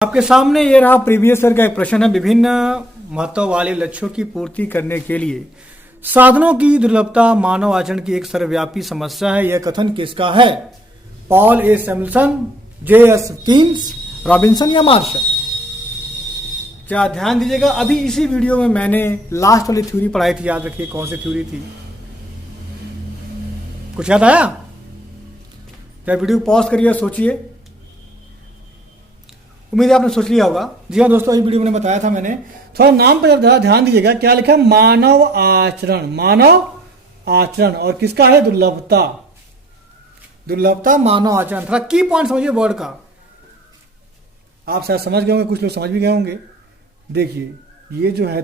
आपके सामने ये रहा प्रीवियस ईयर का एक प्रश्न है। विभिन्न महत्व वाले लक्ष्यों की पूर्ति करने के लिए साधनों की दुर्लभता मानव आचरण की एक सर्वव्यापी समस्या है। यह कथन किसका है? Paul A Samuelson, J S Keynes, Robinson या मार्शल? क्या ध्यान दीजिएगा, अभी इसी वीडियो में मैंने लास्ट वाली थ्योरी पढ़ाई थी। याद रखिए कौन सी थ्योरी थी, कुछ याद आया? क्या वीडियो पॉज करिए, सोचिए। उम्मीद है आपने सोच लिया होगा। जी हाँ दोस्तों, ये वीडियो में बताया था मैंने। थोड़ा नाम पर जरा ध्यान दीजिएगा, क्या लिखा है? मानव आचरण। मानव आचरण और किसका है? दुर्लभता। दुर्लभता मानव आचरण। थोड़ा की पॉइंट समझिए वर्ड का। आप शायद समझ गए होंगे, कुछ लोग समझ भी गए होंगे। देखिए, ये जो है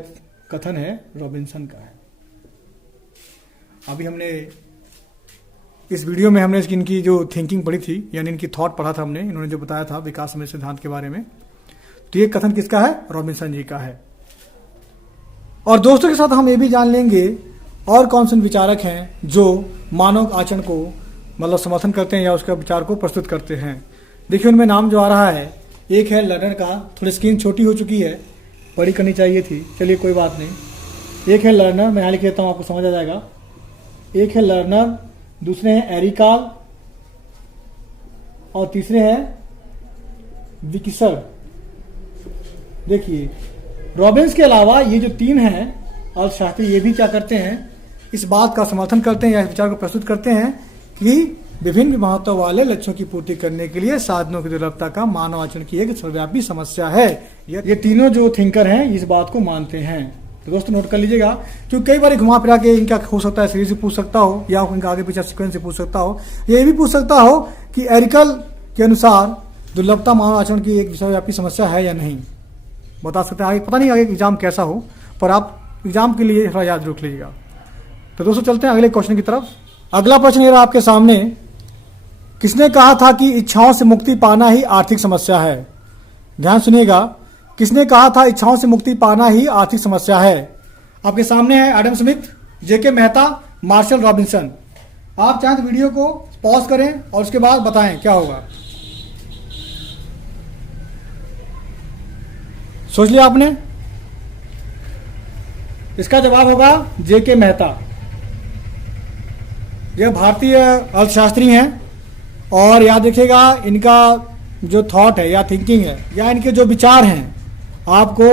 कथन है रॉबिन्सन का है। अभी हमने इस वीडियो में हमने इनकी जो थिंकिंग पढ़ी थी, यानी इनकी थॉट पढ़ा था हमने। इन्होंने जो बताया था विकास समय सिद्धांत के बारे में, तो ये कथन किसका है? रॉबिन्सन जी का है। और दोस्तों के साथ हम ये भी जान लेंगे और कौन से विचारक हैं जो मानव आचरण को मतलब समर्थन करते हैं या उसका विचार को प्रस्तुत करते हैं। देखिए, उनमें नाम जो आ रहा है, एक है लर्नर का। थोड़ी स्क्रीन छोटी हो चुकी है, बड़ी करनी चाहिए थी, चलिए कोई बात नहीं। एक है लर्नर, मैं यहाँ लिख देता हूँ, आपको समझ आ जाएगा। एक है लर्नर, दूसरे हैं एरिकाल और तीसरे हैं विकिसर। देखिए, रॉबिन्स के अलावा ये जो तीन हैं अर्थशास्त्री, ये भी क्या करते हैं? इस बात का समर्थन करते हैं या इस विचार को प्रस्तुत करते हैं कि विभिन्न महत्व वाले लक्ष्यों की पूर्ति करने के लिए साधनों की दुर्लभता का मानव आचरण की एक सर्वव्यापी समस्या है। ये तीनों जो थिंकर हैं इस बात को मानते हैं। तो दोस्तों नोट कर लीजिएगा, क्योंकि कई बार घुमा फिरा के इनका हो सकता है सीरीज से पूछ सकता हो या इनका आगे पीछे सीक्वेंस से पूछ सकता हो। ये भी पूछ सकता हो कि एरिकल के अनुसार दुर्लभता मानव आचरण की एक विश्वव्यापी समस्या है या नहीं। बता सकते हैं आगे, पता नहीं आगे एग्जाम कैसा हो, पर आप एग्जाम के लिए थोड़ा याद रख लीजिएगा। तो दोस्तों चलते हैं अगले क्वेश्चन की तरफ। अगला प्रश्न ये रहा आपके सामने। किसने कहा था कि इच्छाओं से मुक्ति पाना ही आर्थिक समस्या है? ध्यान सुनिएगा, किसने कहा था इच्छाओं से मुक्ति पाना ही आर्थिक समस्या है? आपके सामने है एडम स्मिथ, जेके मेहता, मार्शल, रॉबिन्सन। आप चाहें तो वीडियो को पॉज करें और उसके बाद बताएं क्या होगा। सोच लिया आपने? इसका जवाब होगा जेके मेहता। यह भारतीय अर्थशास्त्री हैं और याद रखिएगा, इनका जो थॉट है या थिंकिंग है या इनके जो विचार हैं आपको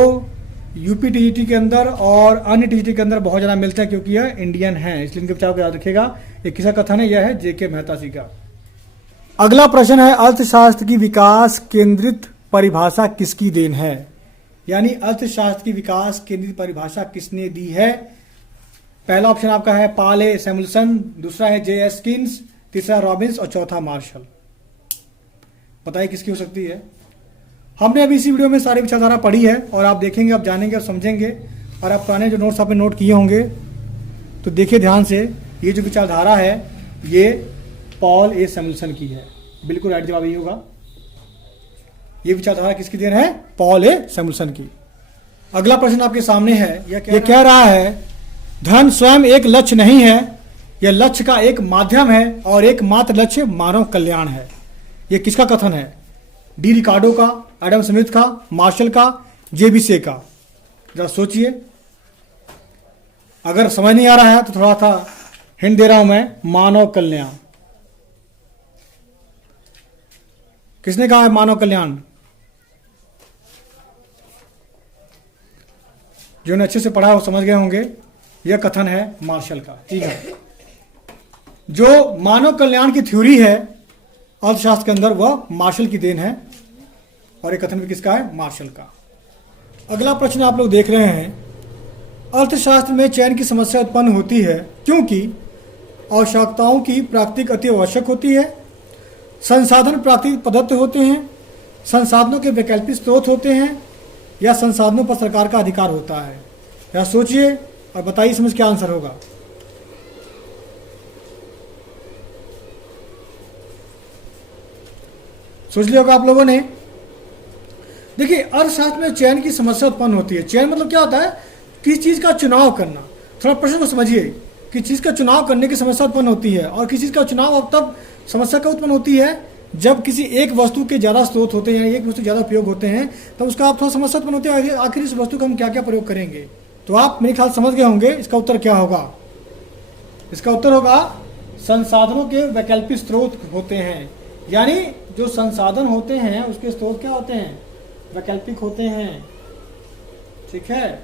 यूपी टीजीटी के अंदर और अन्य टीजीटी के अंदर बहुत ज़्यादा मिलते हैं, क्योंकि यह इंडियन है, इसलिए इनके विचार को याद रखिएगा। ये किसका कथन है? यह है जेके मेहता जी का। अगला प्रश्न है, अर्थशास्त्र की विकास केंद्रित परिभाषा किसकी देन है? यानी अर्थशास्त्र की विकास केंद्रित परिभाषा किसने दी है? पहला ऑप्शन आपका है पॉल ए सैमुअल्सन, दूसरा है जे एस कीन्स, तीसरा रॉबिन्स और चौथा मार्शल। बताइए किसकी हो सकती है? हमने अभी इसी वीडियो में सारी विचारधारा पढ़ी है और आप देखेंगे, आप जानेंगे और समझेंगे। और आप पुराने जो नोट्स आपने नोट किए होंगे तो देखिए ध्यान से, ये जो विचारधारा है ये पॉल ए सैमुअल्सन की है। बिल्कुल राइट जवाब यही होगा। ये विचारधारा किसकी देन है? पॉल ए सैमुअल्सन की। अगला प्रश्न आपके सामने है, यह कह रहा है धन स्वयं एक लक्ष्य नहीं है, यह लक्ष्य का एक माध्यम है और एकमात्र लक्ष्य मानव कल्याण है। यह किसका कथन है? डी रिकार्डो का, एडम स्मिथ का, मार्शल का, जेबीसे का? जरा सोचिए। अगर समझ नहीं आ रहा है तो थोड़ा सा हिंट दे रहा हूं मैं। मानव कल्याण किसने कहा है? मानव कल्याण जिन्होंने अच्छे से पढ़ा वो समझ गए होंगे। यह कथन है मार्शल का। ठीक है, जो मानव कल्याण की थ्योरी है अर्थशास्त्र के अंदर वह मार्शल की देन है और एक कथन भी किसका है? मार्शल का। अगला प्रश्न आप लोग देख रहे हैं, अर्थशास्त्र में चयन की समस्या उत्पन्न होती है क्योंकि आवश्यकताओं की प्राप्ति अति आवश्यक होती है, संसाधन प्राप्ति पद्धति होते हैं, संसाधनों के वैकल्पिक स्रोत होते हैं या संसाधनों पर सरकार का अधिकार होता है। या सोचिए और बताइए इसमें क्या आंसर होगा। सोच लिया होगा आप लोगों ने। देखिए, अर्थशास्त्र में चयन की समस्या उत्पन्न होती है। चयन मतलब क्या होता है? किस चीज का चुनाव करना। थोड़ा प्रश्न को समझिए, किस चीज का चुनाव करने की समस्या उत्पन्न होती है और किस चीज का चुनाव अब तब समस्या कब उत्पन्न होती है जब किसी एक वस्तु के ज़्यादा स्रोत होते हैं या एक वस्तु ज़्यादा उपयोग होते हैं तब उसका आप थोड़ा समझ सकते होते हैं आखिर इस वस्तु का हम क्या क्या प्रयोग करेंगे। तो आप मेरे ख्याल समझ गए होंगे इसका उत्तर क्या होगा। इसका उत्तर होगा संसाधनों के वैकल्पिक स्रोत होते हैं, यानी जो संसाधन होते हैं उसके स्रोत क्या होते हैं, वैकल्पिक होते हैं। ठीक है,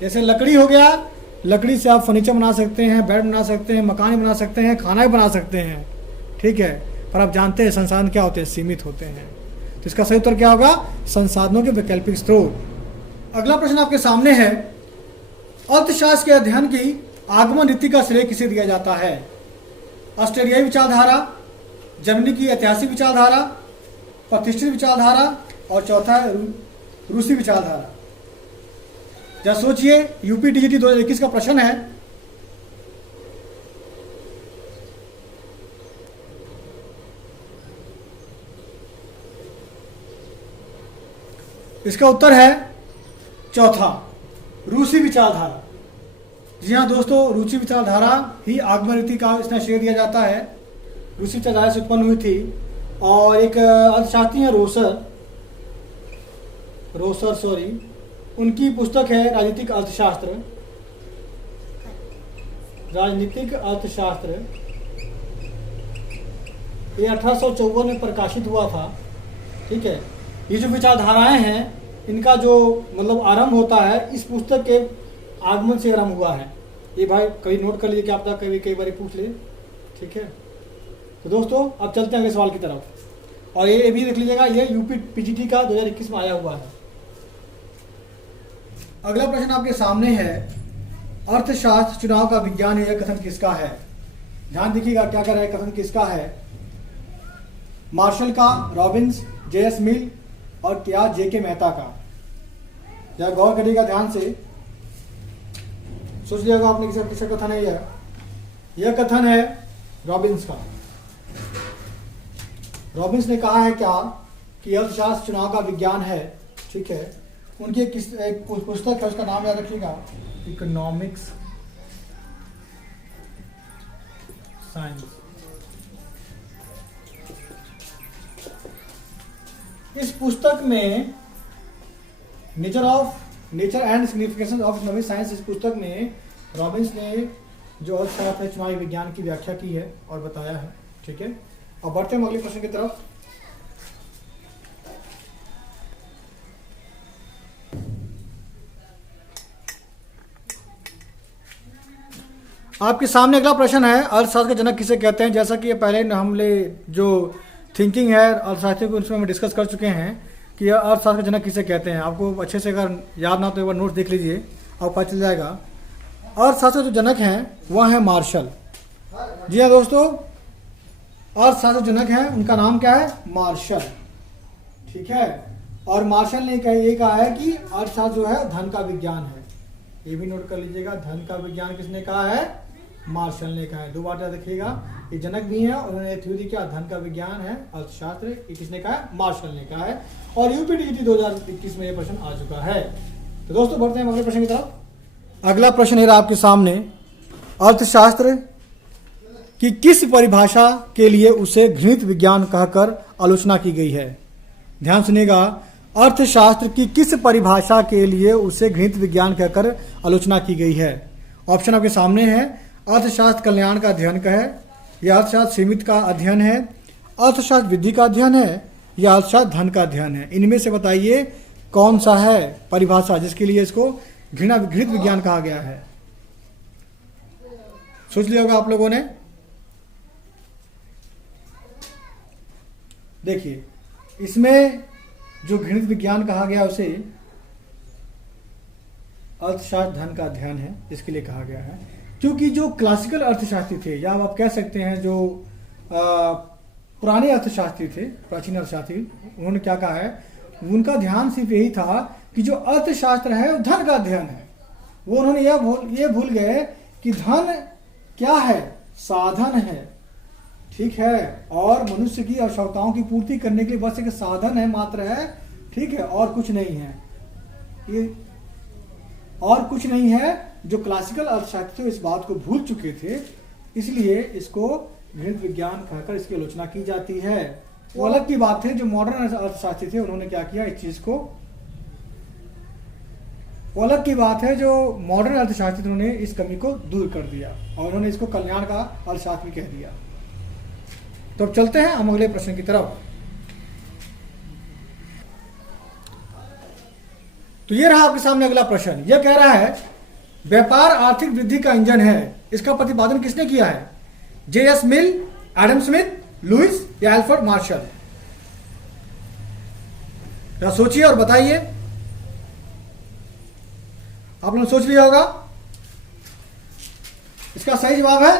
जैसे लकड़ी हो गया, लकड़ी से आप फर्नीचर बना सकते हैं, बेड बना सकते हैं, मकान बना सकते हैं, खाना भी बना सकते हैं। ठीक है, पर आप जानते हैं संसाधन क्या होते हैं, सीमित होते हैं। तो इसका सही उत्तर क्या होगा, संसाधनों के वैकल्पिक स्रोत। अगला प्रश्न आपके सामने है, अर्थशास्त्र के अध्ययन की आगमन रीति का श्रेय किसे दिया जाता है। ऑस्ट्रेलियाई विचारधारा, जर्मनी की ऐतिहासिक विचारधारा, प्रतिष्ठित विचारधारा और चौथा है रूसी विचारधारा। जरा सोचिए, यूपी टीजीटी 2021 का प्रश्न है। इसका उत्तर है चौथा, रूसी विचारधारा। जी हाँ दोस्तों, रूसी विचारधारा ही आगमन रीति का इसमें श्रेय दिया जाता है। रूसी विचारधारा से उत्पन्न हुई थी और एक अर्थशास्त्री हैं रोसर, उनकी पुस्तक है राजनीतिक अर्थशास्त्र। ये 1854 में प्रकाशित हुआ था। ठीक है, ये जो विचारधाराएं हैं इनका जो मतलब आरंभ होता है इस पुस्तक के आगमन से आरंभ हुआ है। ये भाई कभी नोट कर लीजिए, क्या पता कई बार पूछ ले। ठीक है, तो दोस्तों अब चलते हैं अगले सवाल की तरफ, और ये भी देख लीजिएगा, ये यूपी पीजीटी का 2021 में आया हुआ है। अगला प्रश्न आपके सामने है, अर्थशास्त्र चुनाव का विज्ञान है, यह कथन किसका है। ध्यान देखिएगा क्या कर रहा है, कथन किसका है, मार्शल का, रॉबिन्स, जेएस मिल और क्या जेके मेहता का। जरा गौर करिएगा, ध्यान से सोच लिएगा आपने किसका कथन है। यह कथन है रॉबिन्स का। रॉबिन्स ने कहा है क्या कि अर्थशास्त्र चुनाव का विज्ञान है। ठीक है, उनकी एक पुस्तक है, उसका नाम याद रखिएगा, इकोनॉमिक्स साइंस। इस पुस्तक में nature and signification of economic science, इस पुस्तक में रॉबिन्स ने जो अर्थशास्त्र है चुनावी विज्ञान की व्याख्या की है और बताया है। ठीक है, अब बढ़ते हैं अगले प्रश्न की तरफ। आपके सामने अगला प्रश्न है, अर्थशास्त्र का जनक किसे कहते हैं। जैसा कि ये पहले हमने जो थिंकिंग है अर्थशास्त्र को उसमें हम डिस्कस कर चुके हैं कि अर्थशास्त्र का जनक किसे कहते हैं। आपको अच्छे से अगर याद ना तो एक बार नोट देख लीजिए, आपको पता चल जाएगा। अर्थशास्त्र जो जनक हैं वह है मार्शल। जी हाँ दोस्तों, अर्थशास्त्र जनक हैं, उनका नाम क्या है, मार्शल। ठीक है, और मार्शल ने ये कहा है कि अर्थशास्त्र जो है धन का विज्ञान है। ये भी नोट कर लीजिएगा, धन का विज्ञान किसने कहा है, मार्शल ने कहा है। दो बार याद रखिएगा, ये जनक भी हैं, उन्होंने थ्योरी किया, धन का विज्ञान है अर्थशास्त्र, ये किसने कहा है, मार्शल ने कहा है। और यूपीटीजीटी 2021 में ये प्रश्न आ चुका है। तो दोस्तों बढ़ते हैं अगले प्रश्न की तरफ। अगला प्रश्न है आपके सामने, अर्थशास्त्र की किस परिभाषा के लिए उसे घृणित विज्ञान कहकर आलोचना की गई है। ध्यान सुनिएगा, अर्थशास्त्र की किस परिभाषा के लिए उसे घृणित विज्ञान कहकर आलोचना की गई है। ऑप्शन आपके सामने है, अर्थशास्त्र कल्याण का अध्ययन का है, या अर्थशास्त्र सीमित का अध्ययन है, अर्थशास्त्र वृद्धि का अध्ययन है, या अर्थशास्त्र धन का अध्ययन है। इनमें से बताइए कौन सा है परिभाषा जिसके लिए इसको घृणित विज्ञान कहा गया है। सोच लिया होगा आप लोगों ने। देखिए, इसमें जो घृणित विज्ञान कहा गया उसे अर्थशास्त्र धन का अध्ययन है, इसके लिए कहा गया है। क्योंकि जो क्लासिकल अर्थशास्त्री थे, या आप कह सकते हैं जो पुराने अर्थशास्त्री थे, प्राचीन अर्थशास्त्री, उन्होंने क्या कहा है, उनका ध्यान सिर्फ यही था कि जो अर्थशास्त्र है वो धन का अध्ययन है। वो उन्होंने ये भूल गए कि धन क्या है, साधन है। ठीक है, और मनुष्य की आवश्यकताओं की पूर्ति करने के लिए बस एक साधन है, मात्र है। ठीक है, और कुछ नहीं है, ये और कुछ नहीं है। जो क्लासिकल अर्थशास्त्री थे इस बात को भूल चुके थे, इसलिए इसको घृणित विज्ञान कहकर इसकी आलोचना की जाती है। वो अलग की बात है। जो मॉडर्न अर्थशास्त्री थे उन्होंने क्या किया, इस चीज को, वो अलग की बात है। जो मॉडर्न अर्थशास्त्री ने इस कमी को दूर कर दिया और उन्होंने इसको कल्याण का अर्थशास्त्र कह दिया। तो अब चलते हैं हम अगले प्रश्न की तरफ। तो ये रहा आपके सामने अगला प्रश्न। यह कह रहा है व्यापार आर्थिक वृद्धि का इंजन है। इसका प्रतिपादन किसने किया है? जे.एस. मिल, एडम स्मिथ, लुइस या अल्फ्रेड मार्शल? जरा सोचिए और बताइए। आप लोगों ने सोच लिया होगा। इसका सही जवाब है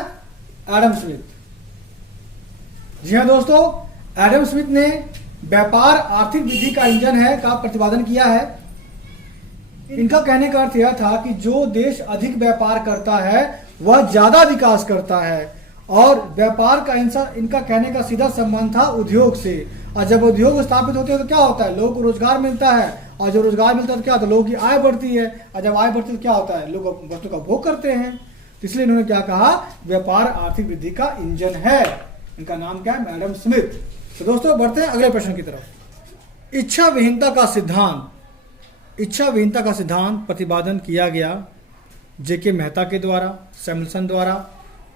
एडम स्मिथ। जी हाँ दोस्तों, एडम स्मिथ ने व्यापार आर्थिक वृद्धि का इंजन है का प्रतिपादन किया है। इनका कहने का अर्थ यह था कि जो देश अधिक व्यापार करता है वह ज्यादा विकास करता है, और व्यापार का इनका कहने का सीधा संबंध था उद्योग से। और जब उद्योग स्थापित होते हैं तो क्या होता है, लोगों को रोजगार मिलता है, और जब रोजगार मिलता है तो क्या होता है, लोगों की आय बढ़ती है, और जब आय बढ़ती है तो क्या होता है, लोग वस्तु का भोग करते हैं। तो इसलिए इन्होंने क्या कहा, व्यापार आर्थिक वृद्धि का इंजन है। इनका नाम क्या है, एडम स्मिथ। तो दोस्तों बढ़ते हैं अगले प्रश्न की तरफ। इच्छा विहीनता का सिद्धांत, इच्छा विहीनता का सिद्धांत प्रतिपादन किया गया जे.के. मेहता के द्वारा, सैमुअल्सन द्वारा,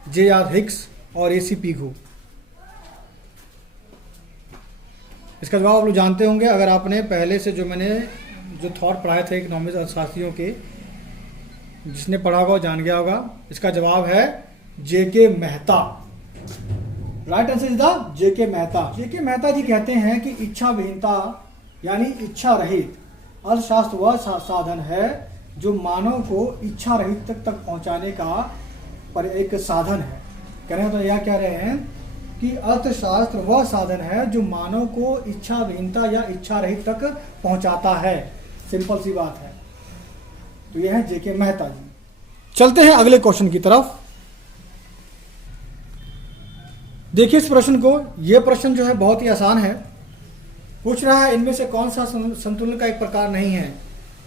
जे.आर. हिक्स और ए.सी. पीगू। इसका जवाब आप लोग जानते होंगे अगर आपने पहले से मैंने जो थॉट पढ़ाए थे इकोनॉमिक्स अर्थशास्त्रियों के, जिसने पढ़ा होगा वो जान गया होगा। इसका जवाब है JK. Mehta. Right answer is the JK. Mehta. JK. Mehta ji कहते हैं कि इच्छा विहीनता यानी इच्छा रहित अर्थशास्त्र वह साधन है जो मानव को इच्छा रहित तक पहुंचाने का पर एक साधन है। कह रहे हैं तो यह कह रहे हैं कि अर्थशास्त्र वह साधन है जो मानव को इच्छा विहीनता या इच्छा रहित तक पहुंचाता है। सिंपल सी बात है। तो यह है जे.के. मेहता जी। चलते हैं अगले क्वेश्चन की तरफ। देखिए इस प्रश्न को, यह प्रश्न जो है बहुत ही आसान है। पूछ रहा है इनमें से कौन सा संतुलन का एक प्रकार नहीं है।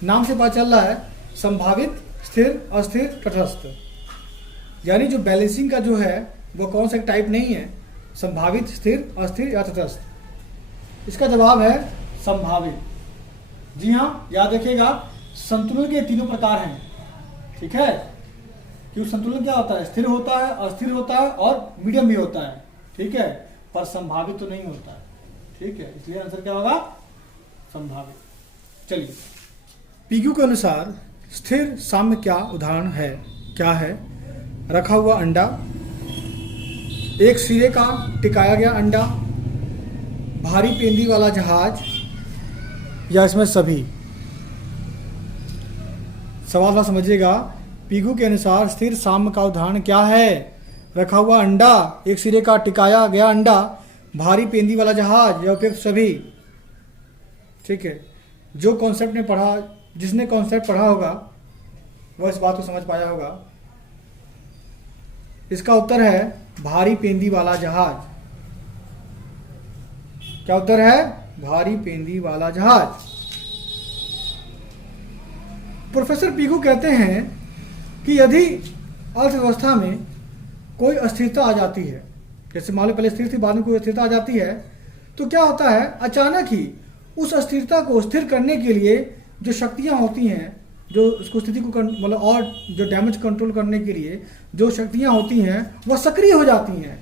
नाम से पता चल रहा है संभावित, स्थिर, अस्थिर, तटस्थ। यानी जो बैलेंसिंग का जो है वो कौन सा टाइप नहीं है, संभावित, स्थिर, अस्थिर या तटस्थ। इसका जवाब है संभावित। जी हाँ, याद रखिएगा संतुलन के तीनों प्रकार हैं। ठीक है, क्योंकि संतुलन क्या होता है, स्थिर होता है, अस्थिर होता है और मीडियम भी होता है। ठीक है, पर संभावित तो नहीं होता है। ठीक है, इसलिए आंसर क्या होगा, संभावित। चलिए, पीक्यू के अनुसार स्थिर साम्य क्या उदाहरण है, क्या है? रखा हुआ अंडा, एक सिरे का टिकाया गया अंडा, भारी पेंदी वाला जहाज, या इसमें सभी? सवाल समझिएगा। पीकू के अनुसार स्थिर साम्य का उदाहरण क्या है? रखा हुआ अंडा, एक सिरे का टिकाया गया अंडा, भारी पेंदी वाला जहाज या उपयुक्त सभी। ठीक है, जो कॉन्सेप्ट ने पढ़ा, जिसने कॉन्सेप्ट पढ़ा होगा वह इस बात को समझ पाया होगा। इसका उत्तर है भारी पेंदी वाला जहाज। क्या उत्तर है? भारी पेंदी वाला जहाज। प्रोफेसर पीकू कहते हैं कि यदि अर्थव्यवस्था में कोई अस्थिरता आ जाती है, जैसे मान लो पहले स्थिर थी, बाद में कोई अस्थिरता आ जाती है, तो क्या होता है, अचानक ही उस अस्थिरता को स्थिर करने के लिए जो शक्तियां होती हैं, जो उसको स्थिति को मतलब और जो डैमेज कंट्रोल करने के लिए जो शक्तियां होती हैं वह सक्रिय हो जाती हैं,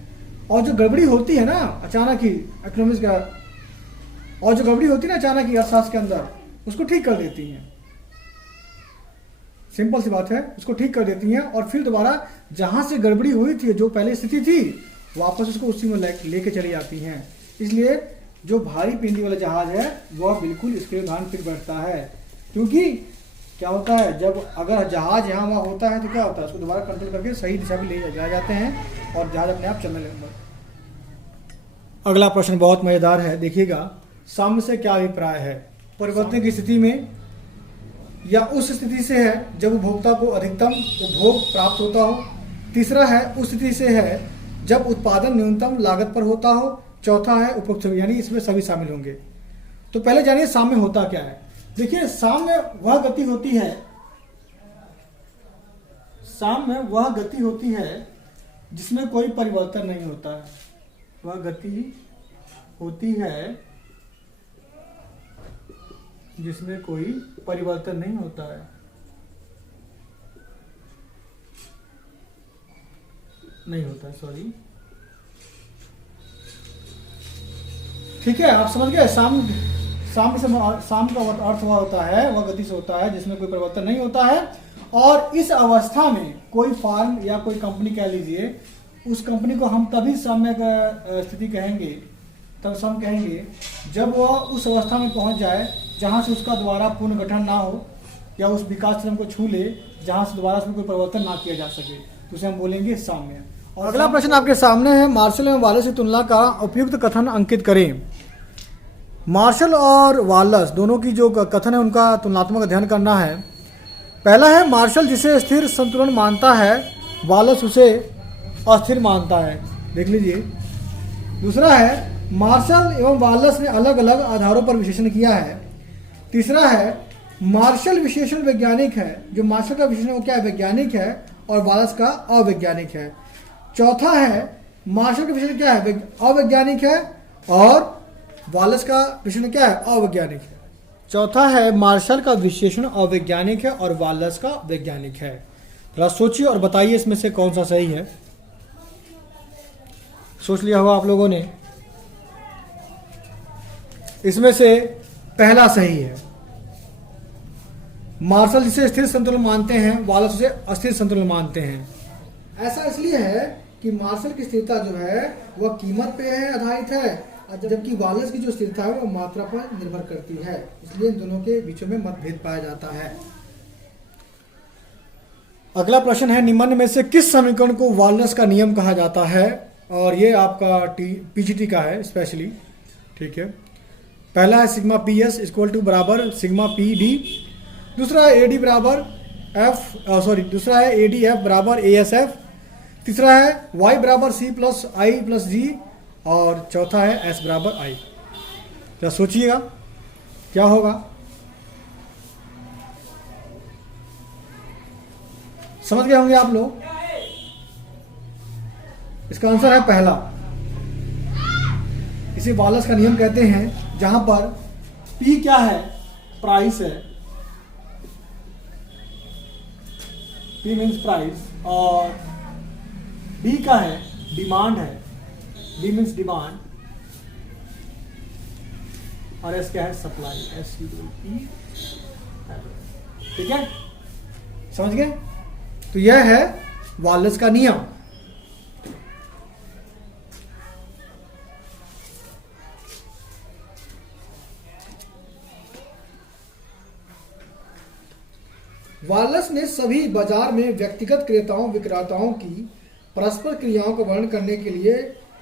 और जो गड़बड़ी होती है ना अचानक ही इकोनॉमिक्स का, और जो गड़बड़ी होती है ना अचानक ही अर्थशास्त्र के अंदर, उसको ठीक कर देती हैं। सिंपल सी बात है, उसको ठीक कर देती हैं और फिर दोबारा जहां से गड़बड़ी हुई थी, जो पहले स्थिति थी, वापस उसको उसी में लेके चली जाती हैं। इसलिए जो भारी पेंदी वाला जहाज है वह बिल्कुल इसके उदाहरण फिर बैठता है। क्योंकि क्या होता है, जब अगर जहाज यहाँ वहाँ होता है तो क्या होता है, उसको दोबारा कंट्रोल करके सही दिशा में ले जाते हैं और जहाज अपने आप चलने लगता है। अगला प्रश्न बहुत मजेदार है, देखिएगा। साम्य से क्या अभिप्राय है? परिवर्तन की स्थिति में या उस स्थिति से है जब उपभोक्ता को अधिकतम उपभोग प्राप्त होता हो। तीसरा है उस स्थिति से है जब उत्पादन न्यूनतम लागत पर होता हो। चौथा है उपरोक्त, यानी इसमें सभी शामिल होंगे। तो पहले जानिए साम्य होता क्या है। देखिए, साम्य वह गति होती है, साम्य वह गति होती है जिसमें कोई परिवर्तन नहीं होता है। वह गति होती है जिसमें कोई परिवर्तन नहीं होता है। नहीं होता है, सॉरी। ठीक है, आप समझ गए। शाम का अर्थ वह होता है, वह गति से होता है जिसमें कोई परिवर्तन नहीं होता है। और इस अवस्था में कोई फार्म या कोई कंपनी कह लीजिए, उस कंपनी को हम तभी सम्यक स्थिति कहेंगे, तब सम कहेंगे जब वह उस अवस्था में पहुंच जाए जहां से उसका दोबारा पुनर्गठन ना हो, या उस विकास चरम को छू ले जहां से दोबारा उसमें कोई परिवर्तन ना किया जा सके, तो उसे हम बोलेंगे साम्य। और अगला प्रश्न आपके सामने है, मार्शल एवं वालेस की तुलना का उपयुक्त कथन अंकित करें। मार्शल और वालेस दोनों की जो कथन है उनका तुलनात्मक अध्ययन करना है। पहला है, मार्शल जिसे स्थिर संतुलन मानता है, वालेस उसे अस्थिर मानता है। देख लीजिए। दूसरा है, मार्शल एवं वालेस ने अलग अलग आधारों पर विश्लेषण किया है। तीसरा है, मार्शल विशेषण वैज्ञानिक है, जो मार्शल का विशेषण वो क्या है, वैज्ञानिक है, और वालेस का अवैज्ञानिक है। चौथा है, मार्शल का विशेषण क्या है, अवैज्ञानिक है, और वालेस का विशेषण क्या है, अवैज्ञानिक है। चौथा है, मार्शल का विशेषण अवैज्ञानिक है और वालेस का वैज्ञानिक है। थोड़ा सोचिए और बताइए इसमें से कौन सा सही है। सोच लिया होगा आप लोगों ने। इसमें से पहला सही है। मार्शल जिसे स्थिर संतुलन मानते हैं, वालेस उसे अस्थिर संतुलन मानते हैं। ऐसा इसलिए है कि मार्शल की स्थिरता जो है वह कीमत पे है आधारित है, जबकि वालेस की जो स्थिरता है वो मात्रा पर निर्भर करती है। इसलिए इन दोनों के बीचों में मतभेद पाया जाता है। अगला प्रश्न है, निम्न में से किस समीकरण को वालेस का नियम कहा जाता है? और ये आपका पीजीटी का है स्पेशली। ठीक है, पहला है sigma P S equal to बराबर सिग्मा पी डी। दूसरा है एडी बराबर दूसरा है एडी एफ बराबर ए एस एफ। तीसरा है वाई बराबर सी प्लस आई प्लस जी, और चौथा है एस बराबर आई। तो सोचिएगा क्या होगा। समझ गए होंगे आप लोग। इसका आंसर है पहला। इसे वालेस का नियम कहते हैं, जहां पर P क्या है, प्राइस है, P मीन्स प्राइस, और D का है डिमांड है, D मीन्स डिमांड, और S क्या है, सप्लाई, SUP। ठीक है, समझ गए। तो यह है वालेस का नियम। वालेस ने सभी बाजार में व्यक्तिगत क्रेताओं विक्रेताओं की परस्पर क्रियाओं का वर्णन करने के लिए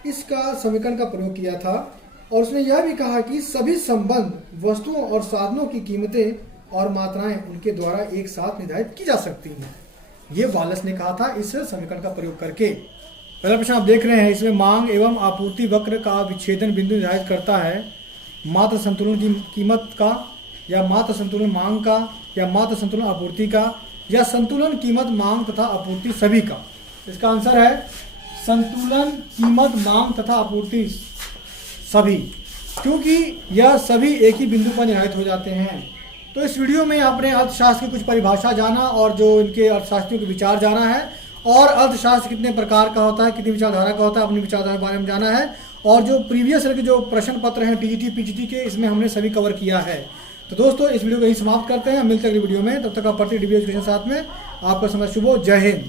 इसका समीकरण का प्रयोग किया था, और उसने यह भी कहा कि सभी संबंध वस्तुओं और साधनों की कीमतें और मात्राएं उनके द्वारा एक साथ निर्धारित की जा सकती हैं। ये वालेस ने कहा था इस समीकरण का प्रयोग करके। पहला प्रश्न आप देख रहे हैं, इसमें मांग एवं आपूर्ति वक्र का विच्छेदन बिंदु निर्धारित करता है मात्र संतुलन की कीमत का, या मात्र संतुलन मांग का, या मात्र संतुलन आपूर्ति का, या संतुलन कीमत मांग तथा आपूर्ति सभी का। इसका आंसर है संतुलन कीमत मांग तथा आपूर्ति सभी, क्योंकि यह सभी एक ही बिंदु पर निर्धारित हो जाते हैं। तो इस वीडियो में आपने अर्थशास्त्र की कुछ परिभाषा जाना, और जो इनके अर्थशास्त्रियों के विचार जाना है, और अर्थशास्त्र कितने प्रकार का होता है, कितनी विचारधारा का होता है, अपनी विचारधारा के बारे में जाना है, और जो प्रीवियस ईयर के जो प्रश्न पत्र हैं टीजीटी पीजीटी के, इसमें हमने सभी कवर किया है। तो दोस्तों इस वीडियो को यहीं समाप्त करते हैं, मिलते हैं अगली वीडियो में। तब तक आप पढ़ते DB एजुकेशन साथ में। आपका समय शुभ हो। जय हिंद।